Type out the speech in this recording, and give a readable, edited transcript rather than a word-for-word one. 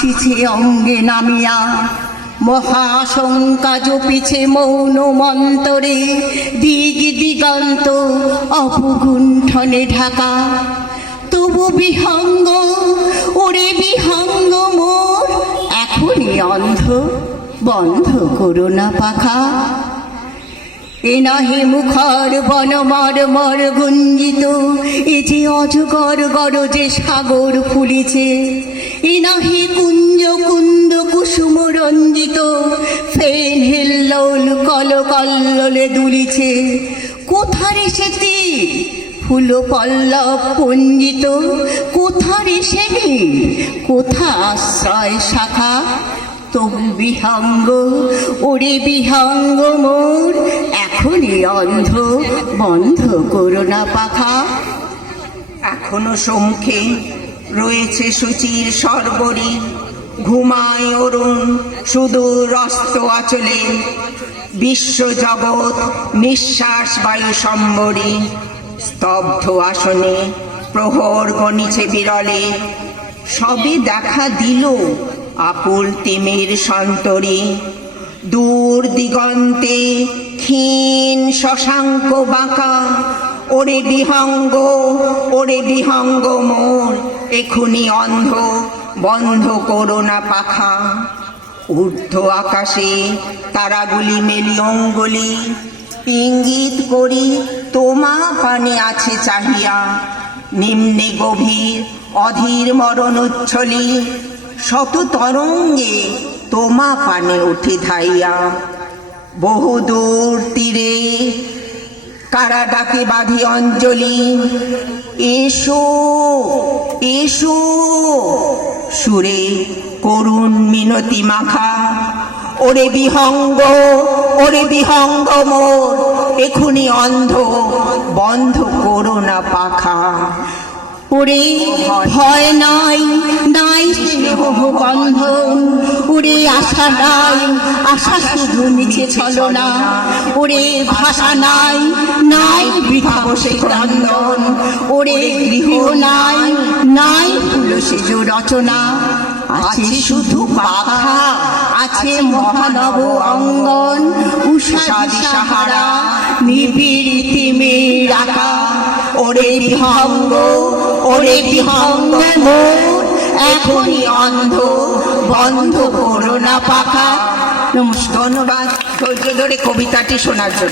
আসিছে অঙ্গে নামিয়া, মহাশঙ্কা জপিছে মৌন মন্তরে, দিগ দিগন্ত অপগুণ্ঠনে ঢাকা। তবু বিহঙ্গ, ওরে বিহঙ্গ মোর, এখনই অন্ধ, বন্ধ করো না পাখা। এ নাহি মুখর বনমর মর গুঞ্জিত, এ যে অজগর গরজে সাগর ফুলিছে। এ নাহি কুঞ্জ কুন্দ কুসুম রঞ্জিত, ফেন হিল্লোল কল কল্লোলে দুলিছে। কোথারে সে তীর ফুল পল্লব পঞ্জিত, কোথারে সে নীল, কোথা আশ্রয় শাখা। তবু বিহঙ্গ, ওরে বিহঙ্গ মোর, এখনই অন্ধ, বন্ধ করো না পাখা। এখনো সম্মুখে রয়েছে সূচির সর্বরী, ঘুমায় অরুণ সুদূর অস্ত আচলে। বিশ্ব জগৎ নিঃশ্বাস বায়ু সম্বরী, স্তব্ধ আসনে প্রহর গণিছে বিরলে। সবে দেখা দিল আকুল তিমির সন্তরী, দূর দিগন্তে ক্ষীণ শশাঙ্ক বাঁকা। ওরে বিহঙ্গ, ওরে বিহঙ্গ মোর, এখুনি অন্ধ, বন্ধ করো না পাখা। ঊর্ধ্ব আকাশে তারাগুলি মেলি অঙ্গুলি, ইঙ্গিত করি তোমা পানে আছে চাহিয়া। নিম্নে গভীর অধীর মরণ উচ্ছলি, শত তরঙ্গে তোমা পানে উঠে ধাইয়া। বহুদূর তীরে কারা ডাকে বাঁধি অঞ্জলি, এসো এসো সুরে করুণ মিনতি মাখা। ওরে বিহঙ্গ, ওরে বিহঙ্গ মোর, এখুনি অন্ধ, বন্ধ করো না পাখা। ওরে ভয় নাই, নাই স্নেহ বন্ধন, ওরে আশা নাই, আশা শুধু নিচে ছলনা। ওরে ভাষা নাই, নাই বৃথা বসে ক্রন্দন। ওরে গৃহ নাই, নাই তুলসীজ রচনা। আছে শুধু পাখা, আছে মহানব অঙ্গন, উষা দিশাহারা নিবিড় তিমির আঁকা। ওরে বিহঙ্গ, ওরে বিহঙ্গ মোর, এখনই অন্ধ, বন্ধ করো না পাখা। নমস্কার। ধন্যবাদ ধৈর্য ধরে কবিতাটি শোনার জন্য।